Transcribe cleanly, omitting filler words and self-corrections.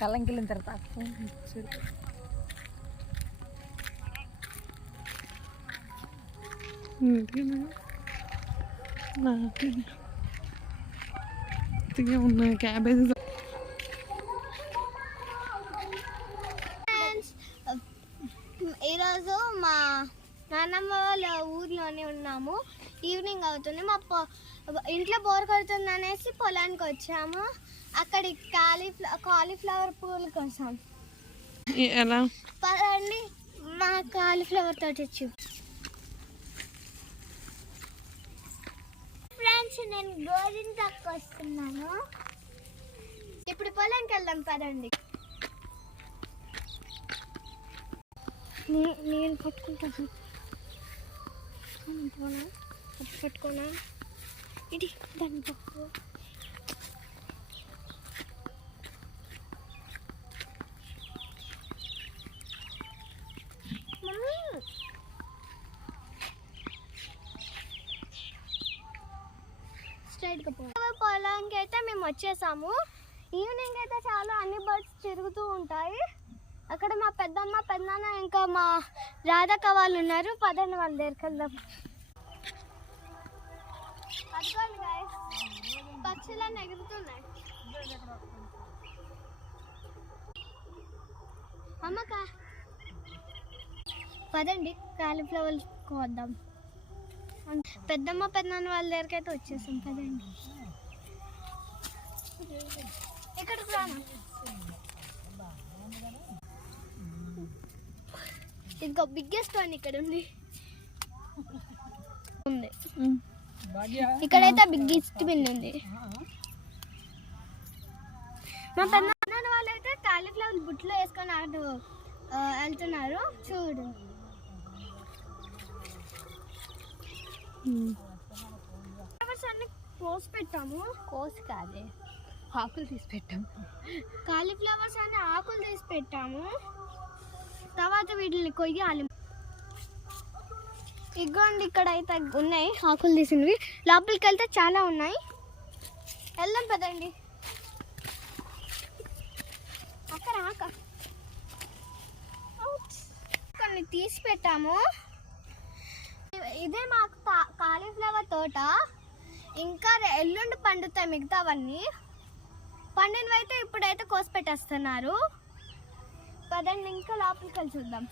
కళ్ళంకెళ్ళిన తర్వాత ఉన్నాయి క్యాబేజీ. ఈరోజు మా నాన్నమ్మ వాళ్ళ ఊర్లోనే ఉన్నాము. ఈవినింగ్ అవుతుంది. మా ఇంట్లో బోర్ కొడుతుంది అనేసి పొలానికి వచ్చాము. అక్కడి కాలీఫ్లవర్ పూలు కోసం ఎలా పదండి మా కాలీఫ్లవర్ తోటి వచ్చి. ఫ్రెండ్స్, నేను గోరింటాకు వస్తున్నాను. ఇప్పుడు పొలానికి వెళ్దాం పదండి. నేను పట్టుకుంటాను. పట్టుకోనా ఇది దాన్ని పట్టుకో. పొలానికి అయితే మేము వచ్చేసాము. ఈవినింగ్ అయితే చాలా అన్ని బర్డ్స్ తిరుగుతూ ఉంటాయి. అక్కడ మా పెద్దమ్మ పెద్దనాన్న ఇంకా మా రాధక్క వాళ్ళు ఉన్నారు. పదండి వాళ్ళ దగ్గరికి వెళ్దాం. అదిగోండి గైస్, పక్షులన్నీ ఎగురుతున్నాయి. అమ్మక పదండి కాలీఫ్లవర్ కోద్దాం. పెద్దమ్మ పెద్దనాన్న వాళ్ళ దగ్గరికి అయితే వచ్చేసాం. పదండి ఇక్కడికి రాను. ఇంకో బిగ్గెస్ట్ వన్ ఇక్కడ ఉంది. ఇక్కడైతే బిగ్గెస్ట్ బిన్ ఉంది. మా పెద్దనాన్న వాళ్ళు అయితే కాలీఫ్లవర్ బుట్లో వేసుకొని అటు వెళ్తున్నారు. చూడు, అన్ని కోసి పెట్టాము. కోసి కాదే, ఆకులు తీసి పెట్టాము. కాలీఫ్లవర్స్ అన్ని ఆకులు తీసి పెట్టాము. తర్వాత వీటిని కొయ్యాలి. ఇగోండి ఇక్కడ అయితే ఉన్నాయి ఆకులు తీసినవి. లోపలికి వెళ్తే చాలా ఉన్నాయి. వెళ్దాం పదండి. అక్కడ కొన్ని తీసి పెట్టాము. ఇదే మాకు కాలీఫ్లవర్ తోట. ఇంకా ఎల్లుండి పండుతాయి మిగతావన్నీ. పండినవైతే ఇప్పుడైతే కోసి పెట్టేస్తున్నారు. పదండి ఇంకా లోపలికి వెళ్ళి చూద్దాం.